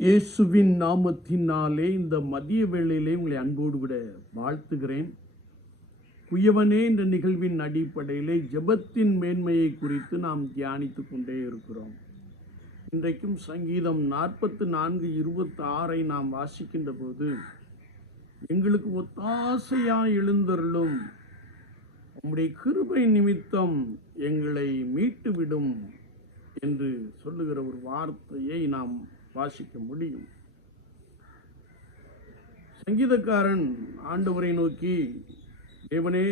இயேசுவின் நாமத்தினாலே இந்த மதிய வேளையிலே உங்களை அன்போடு விட வாழ்த்துகிறேன். குயவனே என்ற நிகழ்வின் அடிப்படையிலே ஜெபத்தின் மேன்மையை குறித்து நாம் தியானித்து கொண்டே இருக்கிறோம். இன்றைக்கும் சங்கீதம் நாற்பத்து நான்கு இருபத்தி ஆறை நாம் வாசிக்கின்ற போது எங்களுக்கு ஒத்தாசையாக எழுந்தருளும் உம்முடைய கிருபை நிமித்தம் எங்களை மீட்டுவிடும் என்று சொல்லுகிற ஒரு வார்த்தையை நாம் வாசிக்க முடியும். சங்கீதக்காரன் ஆண்டவரை நோக்கி தேவனே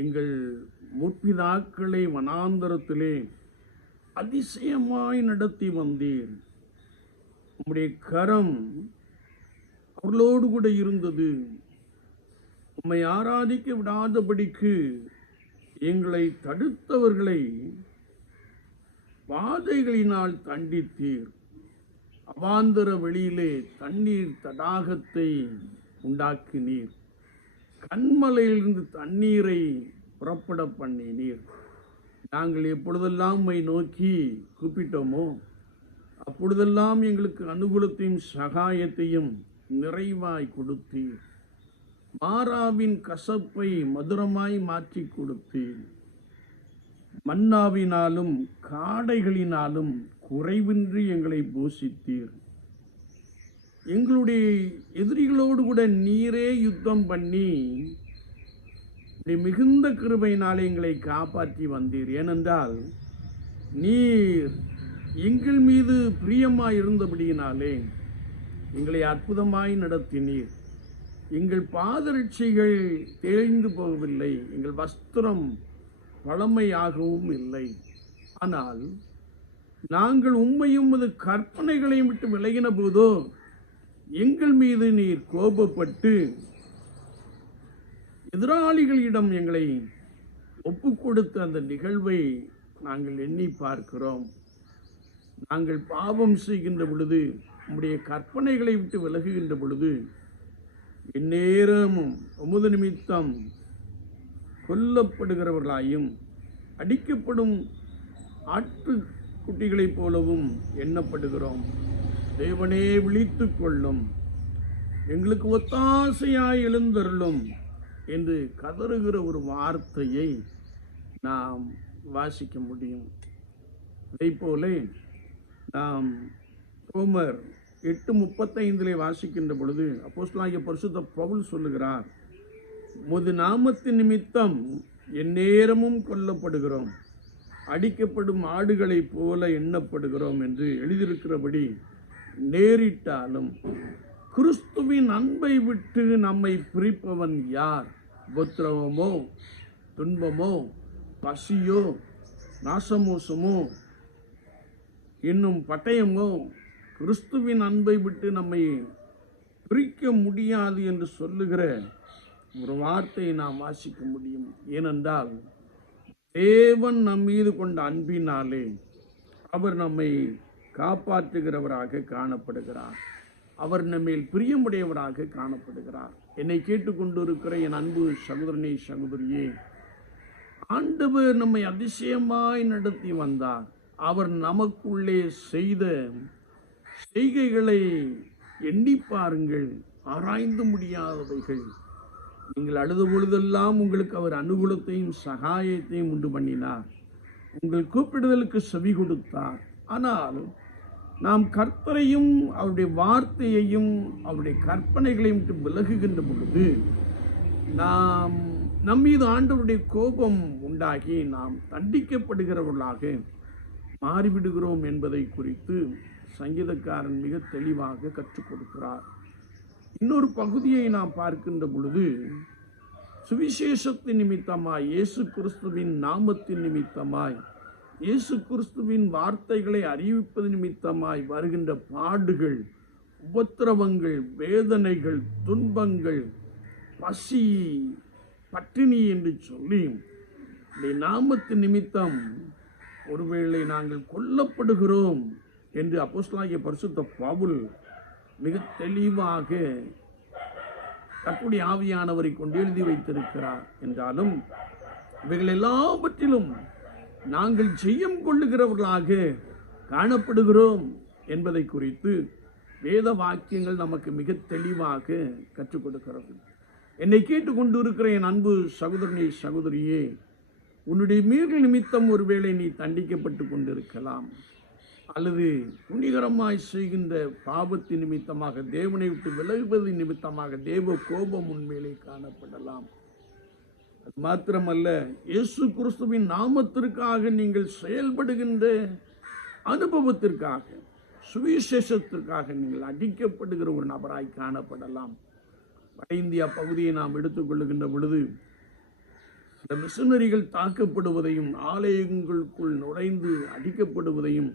எங்கள் முற்பிதாக்களை வனாந்தரத்திலே அதிசயமாய் நடத்தி வந்தீர். உம்முடைய கரம் அவர்களோடு கூட இருந்தது. உம்மை ஆராதிக்க விடாதபடிக்கு எங்களை தடுத்தவர்களை பாதைகளினால் தண்டித்தீர். அவாந்தர வெளியிலே தண்ணீர் தடாகத்தை உண்டாக்கினீர். கண்மலையிலிருந்து தண்ணீரை புறப்பட பண்ணினீர். நாங்கள் எப்பொழுதெல்லாம் உம்மை நோக்கி கூப்பிட்டோமோ அப்பொழுதெல்லாம் எங்களுக்கு அனுகூலத்தையும் சகாயத்தையும் நிறைவாய் கொடுத்தீர். மாறாவின் கசப்பை மதுரமாய் மாற்றி கொடுத்தீர். மன்னாவினாலும் காடைகளினாலும் குறைவின்றி எங்களை போஷித்தீர். எங்களுடைய எதிரிகளோடு கூட நீரே யுத்தம் பண்ணி மிகுந்த கிருபையினால் எங்களை காப்பாற்றி வந்தீர். ஏனென்றால் நீர் எங்கள் மீது பிரியமாக இருந்தபடியினாலே எங்களை அற்புதமாய் நடத்தினீர். எங்கள் பாதரட்சிகள் தேய்ந்து போகவில்லை எங்கள் வஸ்திரம் பழமையாகவும் இல்லை. ஆனால் நாங்கள் உண்மையும் அது கற்பனைகளையும் விட்டு விலகின போதோ எங்கள் மீது நீர் கோபப்பட்டு எதிராளிகளிடம் எங்களை ஒப்பு கொடுத்த அந்த நிகழ்வை நாங்கள் எண்ணி பார்க்கிறோம். நாங்கள் பாவம் செய்கின்ற பொழுது உம்முடைய கற்பனைகளை விட்டு விலகுகின்ற பொழுது எந்நேரமும் உமது நிமித்தம் கொல்லப்படுகிறவர்களாயும் அடிக்கப்படும் ஆற்று குட்டிகளைப் போலவும் எண்ணப்படுகிறோம். தேவனே விழித்து கொள்ளும். எங்களுக்கு ஒத்தாசையாய் எழுந்தருளும் என்று கதறுகிற ஒரு வார்த்தையை நாம் வாசிக்க முடியும். அதே போல நாம் ரோமர் எட்டு முப்பத்தைந்திலே வாசிக்கின்ற பொழுது அப்போஸ்லாகிய பரிசுத்த பவுல் சொல்லுகிறார் முது நாமத்தின் நிமித்தம் எந்நேரமும் கொல்லப்படுகிறோம். அடிக்கப்படும் ஆடுகளைப் போல எண்ணப்படுகிறோம் என்று எழுதியிருக்கிறபடி நேரிட்டாலும் கிறிஸ்துவின் அன்பை விட்டு நம்மை பிரிப்பவன் யார்? உபத்திரவமோ துன்பமோ பசியோ நாசமோசமோ இன்னும் பட்டயமோ கிறிஸ்துவின் அன்பை விட்டு நம்மை பிரிக்க முடியாது என்று சொல்லுகிற ஒரு வார்த்தையை நாம் வாசிக்க முடியும். ஏனென்றால் தேவன் நம் மீது கொண்ட அன்பினாலே அவர் நம்மை காப்பாற்றுகிறவராக காணப்படுகிறார். அவர் நம்மேல் பிரியமுடையவராக காணப்படுகிறார். என்னை கேட்டுக்கொண்டிருக்கிற என் அன்பு சகோதரனே சகோதரியே ஆண்டவர் நம்மை அதிசயமாய் நடத்தி வந்தார். அவர் நமக்குள்ளே செய்த செய்கைகளை எண்ணி பாருங்கள். ஆராய்ந்து முடியாதவைகள். நீங்கள் அழுத பொழுதெல்லாம் உங்களுக்கு அவர் அனுகூலத்தையும் சகாயத்தையும் உண்டு பண்ணினார். உங்கள் கூப்பிடுதலுக்கு செவி கொடுத்தார். ஆனால் நாம் கற்பனையும் அவருடைய வார்த்தையையும் அவருடைய கற்பனைகளையும் விட்டு விலகுகின்ற பொழுது நாம் நம் மீது ஆண்டவருடைய கோபம் உண்டாகி நாம் தண்டிக்கப்படுகிறவர்களாக மாறிவிடுகிறோம் என்பதை குறித்து சங்கீதக்காரன் மிக தெளிவாக கற்றுக் கொடுக்கிறார். இன்னொரு பகுதியை நாம் பார்க்கின்ற பொழுது சுவிசேஷத்தின் நிமித்தமாய் இயேசு கிறிஸ்துவின் நாமத்தின் நிமித்தமாய் இயேசு கிறிஸ்துவின் வார்த்தைகளை அறிவிப்பது நிமித்தமாய் வருகின்ற பாடுகள் உபத்திரவங்கள் வேதனைகள் துன்பங்கள் பசி பட்டினி என்று சொல்லி இந்த நாமத்தின் நிமித்தம் ஒருவேளை நாங்கள் கொல்லப்படுகிறோம் என்று அப்போஸ்லாகிய பரிசுத்த பவுல் மிக தெளிவாக கர்த்தருடைய ஆவியானவரை கொண்டு எழுதி வைத்திருக்கிறார் என்றாலும் இவைகள் எல்லாவற்றிலும் நாங்கள் ஜெயம் கொள்ளுகிறவர்களாக காணப்படுகிறோம் என்பதை குறித்து வேத வாக்கியங்கள் நமக்கு மிக தெளிவாக கற்றுக் கொடுக்கிறது. என்னை கேட்டுக்கொண்டு இருக்கிற என் அன்பு சகோதரனே சகோதரியே உன்னுடைய மீறல் நிமித்தம் ஒருவேளை நீ தண்டிக்கப்பட்டு கொண்டிருக்கலாம். அல்லது துணிகரமாய் செய்கின்ற பாபத்தின் நிமித்தமாக தேவனை விட்டு விலகுவது நிமித்தமாக தேவ கோபம் உண்மையிலே காணப்படலாம். அது மாத்திரமல்ல இயேசு கிறிஸ்துவின் நாமத்திற்காக நீங்கள் செயல்படுகின்ற அனுபவத்திற்காக சுவிசேஷத்திற்காக நீங்கள் அடிக்கப்படுகிற ஒரு நபராய் காணப்படலாம். வட இந்தியா பகுதியை நாம் எடுத்துக்கொள்ளுகின்ற பொழுது சில மிஷினரிகள் தாக்கப்படுவதையும் ஆலயங்களுக்குள் நுழைந்து அடிக்கப்படுவதையும்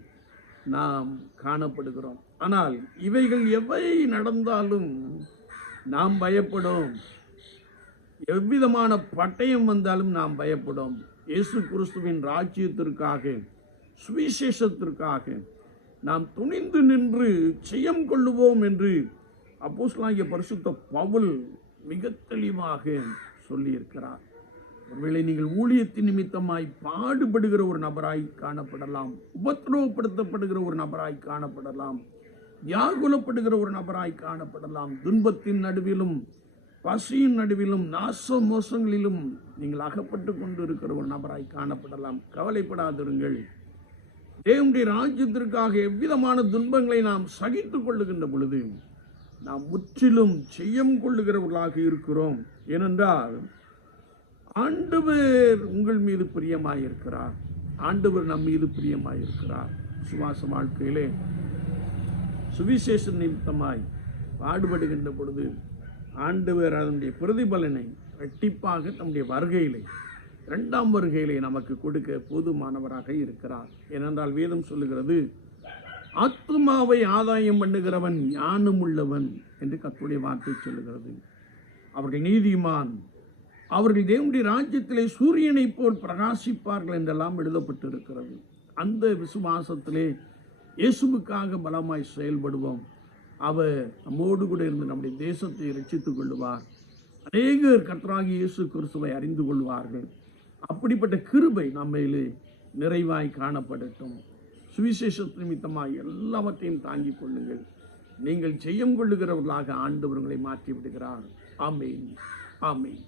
நாம் காணப்படுகிறோம். ஆனால் இவைகள் எவை நடந்தாலும் நாம் பயப்படும். எவ்விதமான பட்டயம் வந்தாலும் நாம் பயப்படும். இயேசு கிறிஸ்துவின் ராஜ்யத்திற்காக சுவிசேஷத்திற்காக நாம் துணிந்து நின்று ஜெயம் கொள்ளுவோம் என்று அப்போஸ்தலனாகிய பரிசுத்த பவுல் மிக தெளிவாக சொல்லியிருக்கிறார். ஒருவேளை நீங்கள் ஊழியத்தின் நிமித்தமாய் பாடுபடுகிற ஒரு நபராய் காணப்படலாம் உபத்திரவப்படுத்தப்படுகிற ஒரு நபராய் காணப்படலாம் வியாகுலப்படுகிற ஒரு நபராய் காணப்படலாம். துன்பத்தின் நடுவிலும் பசியின் நடுவிலும் நாச மோசங்களிலும் நீங்கள் அகப்பட்டு கொண்டு இருக்கிற ஒரு நபராய் காணப்படலாம். கவலைப்படாதிருங்கள். தேவனுடைய ராஜ்யத்திற்காக எவ்விதமான துன்பங்களை நாம் சகித்து கொள்ளுகின்ற பொழுது நாம் முற்றிலும் செய்யம் கொள்ளுகிறவர்களாக இருக்கிறோம். ஏனென்றால் ஆண்டவர் உங்கள் மீது பிரியமாயிருக்கிறார். ஆண்டவர் நம் மீது பிரியமாயிருக்கிறார். சுவாச வாழ்க்கையிலே சுவிசேஷ நிமித்தமாய் பாடுபடுகின்ற பொழுது ஆண்டவர் அதனுடைய பிரதிபலனை இரட்டிப்பாக நம்முடைய வருகையிலே இரண்டாம் வருகையிலே நமக்கு கொடுக்க போதுமானவராக இருக்கிறார். ஏனென்றால் வேதம் சொல்லுகிறது ஆத்மாவை ஆதாயம் பண்ணுகிறவன் ஞானம் உள்ளவன் என்று கத்துடைய வார்த்தை சொல்லுகிறது. அவர்கள் நீதிமான் அவர்கள் தேவனுடைய ராஜ்யத்திலே சூரியனைப் போல் பிரகாசிப்பார்கள் என்றெல்லாம் எழுதப்பட்டிருக்கிறது. அந்த விசுவாசத்திலே இயேசுவுக்காக பலமாய் செயல்படுவோம். அவர் நம்மோடு கூட இருந்து நம்முடைய தேசத்தை ரட்சித்துக் கொள்ளுவார். அநேகர் கர்த்தராகி இயேசு கிறிஸ்துவை அறிந்து கொள்வார்கள். அப்படிப்பட்ட கிருபை நம்மையிலே நிறைவாய் காணப்படட்டும். சுவிசேஷ நிமித்தமாக எல்லாவற்றையும் தாங்கிக் கொள்ளுங்கள். நீங்கள் செய்யம் கொள்ளுகிறவர்களாக ஆண்டவர்களை மாற்றி விடுகிறார் ஆமேன். ஆமேன்.